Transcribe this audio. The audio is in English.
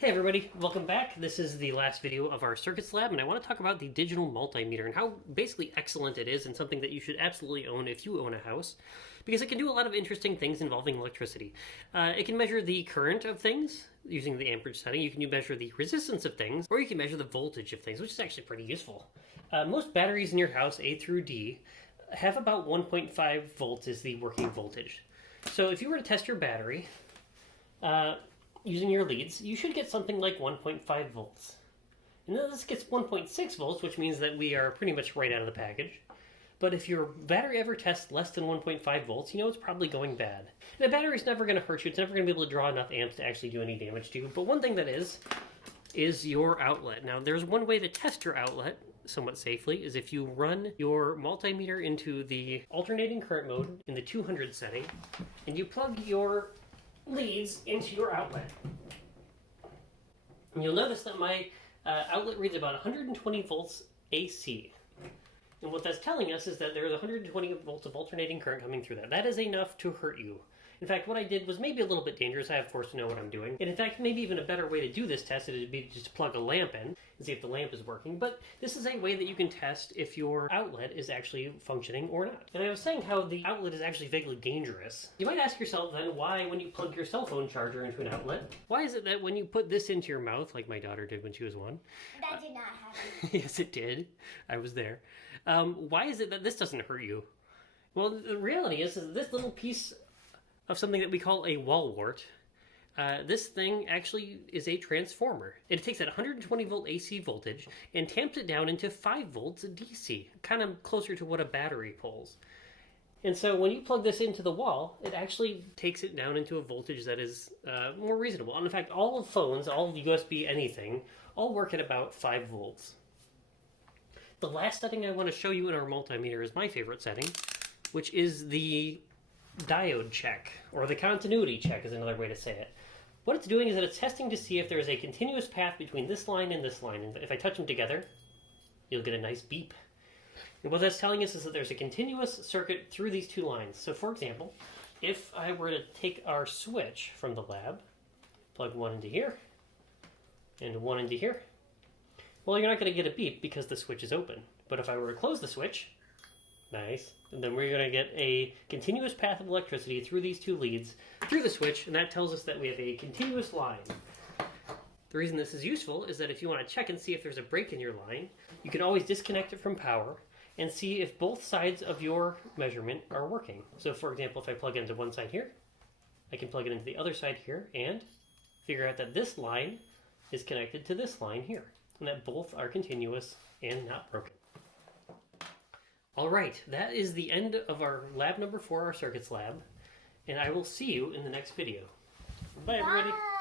Hey everybody, welcome back. This is the last video of our circuits lab, and I want to talk about the digital multimeter and how basically excellent it is and something that you should absolutely own if you own a house, because it can do a lot of interesting things involving electricity. It can measure the current of things using the amperage setting. You can measure the resistance of things, or you can measure the voltage of things, which is actually pretty useful. Most batteries in your house, A through D, have about 1.5 volts is the working voltage. So if you were to test your battery, using your leads, you should get something like 1.5 volts. And then this gets 1.6 volts, which means that we are pretty much right out of the package. But if your battery ever tests less than 1.5 volts, you know it's probably going bad. And a battery's never going to hurt you. It's never going to be able to draw enough amps to actually do any damage to you. But one thing that is your outlet. Now, there's one way to test your outlet somewhat safely, is if you run your multimeter into the alternating current mode in the 200 setting, and you plug your leads into your outlet. And you'll notice that my outlet reads about 120 volts AC. And what that's telling us is that there's 120 volts of alternating current coming through that. That is enough to hurt you. In fact, what I did was maybe a little bit dangerous. I have forced to know what I'm doing. And in fact, maybe even a better way to do this test would be to just plug a lamp in and see if the lamp is working. But this is a way that you can test if your outlet is actually functioning or not. And I was saying how the outlet is actually vaguely dangerous. You might ask yourself then, why, when you plug your cell phone charger into an outlet, why is it that when you put this into your mouth, like my daughter did when she was one? That did not happen. Yes, it did. I was there. Why is it that this doesn't hurt you? Well, the reality is this little piece of something that we call a wall wart. This thing actually is a transformer. It takes that 120 volt AC voltage and tamps it down into 5 volts DC, kind of closer to what a battery pulls. And so when you plug this into the wall, it actually takes it down into a voltage that is more reasonable. And in fact, all phones, all USB anything, all work at about 5 volts. The last setting I want to show you in our multimeter is my favorite setting, which is the diode check, or the continuity check is another way to say it. What it's doing is that it's testing to see if there is a continuous path between this line and this line. And if I touch them together, you'll get a nice beep. And what that's telling us is that there's a continuous circuit through these two lines. So for example, if I were to take our switch from the lab, plug one into here, and one into here, well, you're not going to get a beep because the switch is open. But if I were to close the switch, nice, and then we're going to get a continuous path of electricity through these two leads, through the switch, and that tells us that we have a continuous line. The reason this is useful is that if you want to check and see if there's a break in your line, you can always disconnect it from power and see if both sides of your measurement are working. So for example, if I plug into one side here, I can plug it into the other side here and figure out that this line is connected to this line here, and that both are continuous and not broken. All right, that is the end of our lab number 4, our circuits lab, and I will see you in the next video. Bye, everybody. Bye.